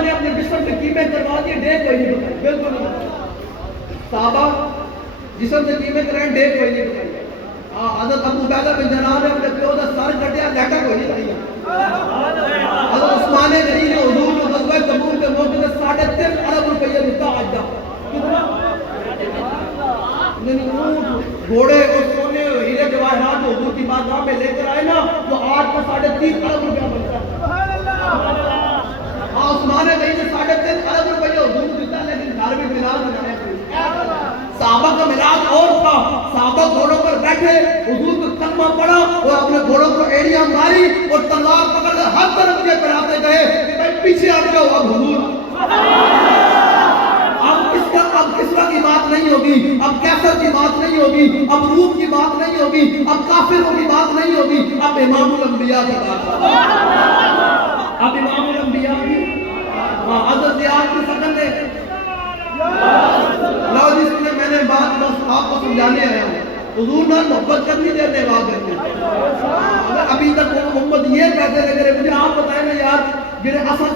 صحابہ نے اپنے جسم سے قیمیں کروا دی، ڈے کوئی نہیں بتائی، بالکل نہیں۔ صحابہ جسم سے قیمیں کرائیں، ڈے کوئی نہیں بتائی۔ حضرت ابو عبیدہ بن جراح نے اپنے پیو کا سر کٹیا، لیٹا کوئی نہیں بتائی۔ حضرت عثمان غنی نے حضور کو غزوہ تبوک کے موقع میں 3.5 ارب روپیہ دیتا اجا، کتنا؟ اونٹ، گھوڑے اور سونے اور ہیرے جواہرات حضور کی بارگاہ میں لے کر آئے نا، تو آج کا 3.5 ارب روپیہ بنتا ہے۔ عثمان غنی نے 3.5 ارب روپیہ حضور کو دیتا، لیکن گھر میں میلاد منایا کوئی۔ صحابہ کا میلاد اور تھا، صحابہ گھوڑوں پر بیٹھے، حضور کو کلمہ پڑھا اور اپنے گھوڑوں کو ایڑیاں ماری اور تلوار پکڑ کر ہر طرف یہ کراتے گئے کہ بھائی پیچھے ہٹ جاؤ، اب حضور اب کسرا کی بات نہیں ہوگی، اب کیسر کی بات نہیں ہوگی، اب روم کی بات نہیں ہوگی، اب کافروں کی بات نہیں ہوگی، اب امام الانبیاء کی بات ہوگی۔ اب امام الانبیاء کی حضرت زیاد کی سکن نے لو جس میں میں نے بات بس آپ کو سمجھانے آیا ہوں، حضور نہ محبت کرنی دیتے بات کرتے۔ اگر ابھی تک وہ محمد یہ کہتے رہے کرے، مجھے آپ بتائیں نا یار، جنہیں اصل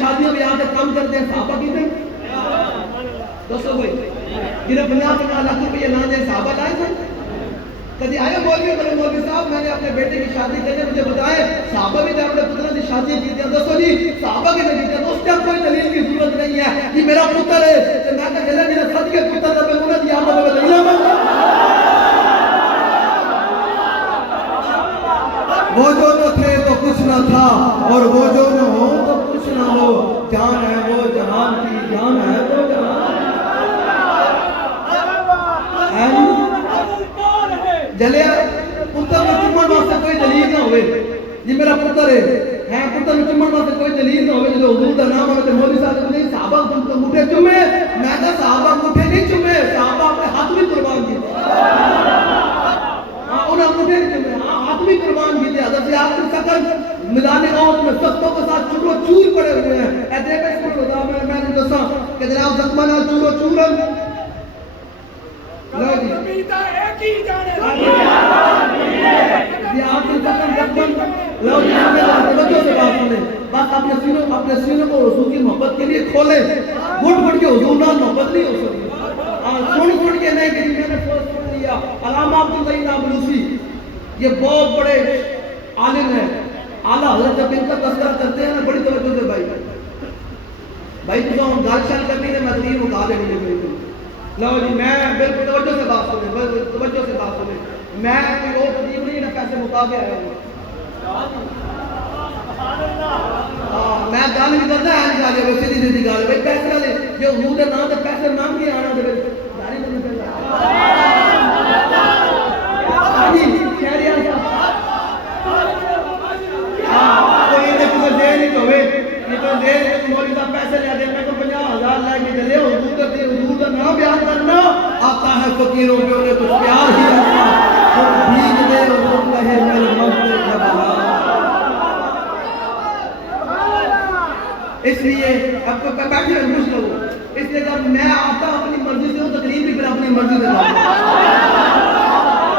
شادیوں میں آتے کام کرتے ہیں صحابہ کی دیں دوستو بھائی، جنہیں 50 لاکھ روپیہ نہ دیں صحابہ لائے تھے؟ کبھی آئے مولوی بولے مولوی صاحب میں نے اپنے بیٹے کی شادی کرنے مجھے بتائے صحابہ بھی اپنے پتر کی شادی جیتے ہیں۔ دوستو جی صحابہ بھی نہیں جیتے، اس ٹائم کوئی دلیل کی ضرورت نہیں ہے، یہ میرا پتر ہے، کہ میں کہا جلے میرے صد کے پتر رب انہوں نے آپ کو دلیل ہے۔ وہ جو نہ تھے تو کچھ نہ تھا، اور وہ جو نہ ہو تو کچھ نہ ہو، جان ہے وہ جہان کی، جان ہے وہ جہان جلے پتر میں چمن واسطے کوئی دلیل نہ ہوئے، یہ میرا پتر ہے پتر میں چمن واسطے کوئی دلیل نہ ہوئے، جو حضور کا نام آتے مولوی صاحب نہیں صحابہ انگوٹھے چومے، میں کہا صحابہ انگوٹھے نہیں چومے، صحابہ اپنے ہاتھ بھی قربان کیے، انہیں انگوٹھے نہیں چومے، ہاتھ بھی قربان کیے۔ حضرت زیاد کی سکن میدان عہد میں سختوں کے ساتھ چورو چور پڑے ہوئے ہیں، اے دیکھیں اس کو خدا میں نے دسا کہ جناب زخمہ نال چورو چورن بس اپنے سینوں کو رسول کی محبت کے لیے کھولیں، گھٹ کے حضور نال محبت نہیں ہو سکتی، سن کے نہیں کہ میں نے سن لیا۔ علامہ عبداللہ نابلوسی یہ بہت بڑے عالم ہیں، اعلیٰ حضرت جب ان کا تذکرہ کرتے ہیں نا بڑی توجہ سے بھائی تو ہم گال شال کرنی ہے، میں تیر اٹھا دیں گے بالکل۔ لو جی میں بالکل توجہ سے بات سنیں، توجہ سے بات سنیں، میں کوئی اور تدیب نہیں نہ کیسے مطابع آیا ہوں، میں گال نہیں کرتا ہے نہیں جاگے وہ سیدھی سیدھی گال بھائی پیسے والے جو حضور کے نام تے پیسے نام کی آنا دے داری تو نہیں کرتا جی شہریہ صاحب کوئی نے کچھ دے نہیں تو ہوئے یہ تو دے مولوی صاحب پیسے لے دے میں تو 50,000 لے کے چلے حضور کا نام بیان کرنا آتا ہے فقیروں پہ انہیں کچھ پیار ہی آتا بھیگ دے حضور کہے میرے مغفر جبلا۔ اس لیے اب تو بیٹھے ہوئے خوش لوگوں، اس لیے جب میں آتا اپنی مرضی سے ہوں تقریر بھی پھر اپنی مرضی سے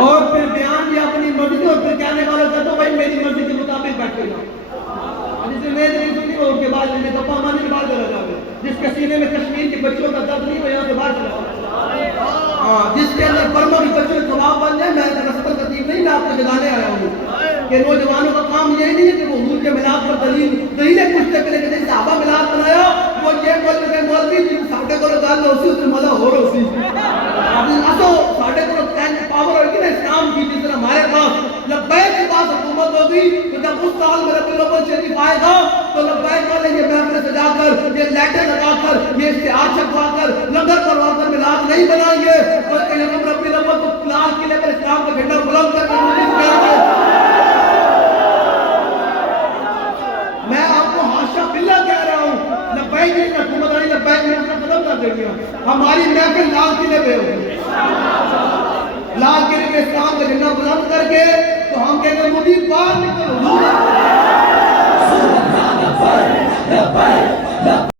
اور پھر بیان بھی اپنی مرضی سے، اور پھر کہنے والا کہتا ہوں بھائی میری مرضی کے مطابق بیٹھ کے جاؤ، جس میں نہیں سنی وہ ان کے بعد لینے تو پامان کے بعد چلا جاؤ، جس کے سینے میں کشمیر کے بچوں کا درد نہیں ہو یہاں سے باہر چلا جاؤ، جس کے اندر برما کی بچوں کے خواب بن جائے، میں رسول خطیب نہیں میں آپ کو جگانے آیا ہوں کہ نوجوانوں کا کام یہ نہیں ہے کہ وہ حضور کے میلاد پر دلیلیں پوچھتے پہلے کہ صحابہ میلاد بنایا وہ یہ بول کے مولوی جی ساڈے کول گل ہو سی اس مزہ ہو رہا سی اسو ساڈے کول پاور ہوئی کہ اسلام کی جس طرح ہمارے پاس لبیک کے پاس حکومت ہوگی تو جب اس سال میرا بلوبل شریف آئے گا تو لبیک والے یہ محفل سجا کر یہ لیٹر لگا کر یہ اشتہار چھپوا کر لنگر کروا کر میلاد نہیں بنائیں گے بلکہ یہ ربی الاول کو لال قلعے پر اسلام کا جھنڈا بلند کر میں آپ کو حاشا باللہ کہہ رہا ہوں لبیک کی حکومت آئی لبیک میں اپنا قدم کر دے گیا ہماری محفل لال قلعے پہ ہوگی لال قلعے میں اسلام کا جھنڈا بلند کر کے تو ہم کہتے ہیں مودی باہر نکل